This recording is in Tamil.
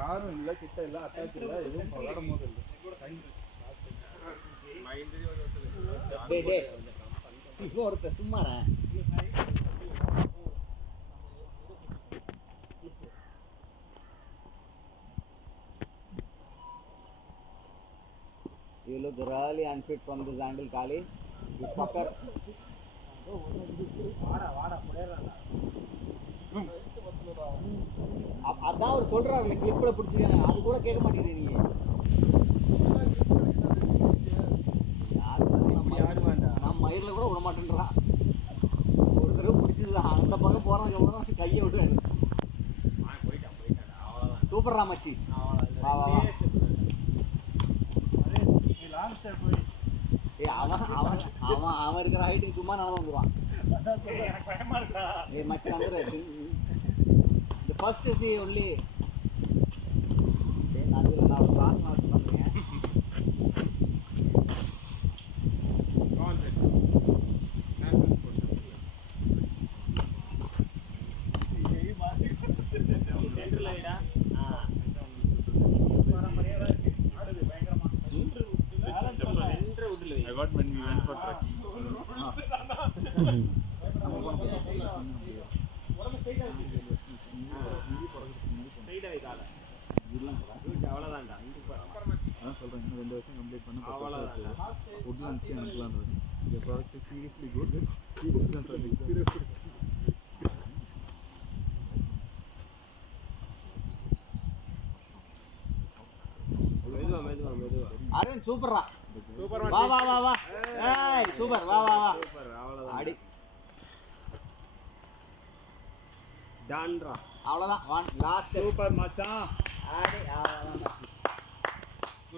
யாரும் இல்லை, கிட்ட இல்லை, அட்டாச் இல்லை, எதுவும் விளையாடும் போது இல்லை. ஒருத்த சும்மாரா You look really unfit from this angle, Kali. You fucker. அதான் அவர் சொல்றாரு கிளிப்ல பிடிச்சிருக்காங்க, அது கூட கேட்க மாட்டேங்கிறீங்க நீங்க. நம்ம மயிரில் கூட விட மாட்டேன்றான். ஒரு தடவை பிடிச்சிருக்கான், அந்த பக்கம் போறதுக்கு அப்புறம் கையை விடுவாரு. சூப்பர் ராமச்சி. வா வா வா. அவன் இருக்கிற ஹைட்டுக்கு சும்மா நடந்து வந்துடுவான். மச்சி வந்துடுறாரு. The first is the only. நடுவில் நான் ஒரு கிளாஸ் நான் வச்சு பண்ணுறேன். I got when we went for trekking. அதான் சொல்கிறேன், இன்னும் 2 வருஷம் கம்ப்ளீட் பண்ண உட்லாண்ட்ஸ்க்கு அனுப்பலாம். இந்த product is seriously good. Arvind சூப்பர்ரா. வா வா வா வா. ஏய் சூப்பர். வா வா வா. அடி டான்ரா. அவ்வளவுதான். லாஸ்ட் சூப்பர் மச்சான். அடி அவ்வளவுதான்.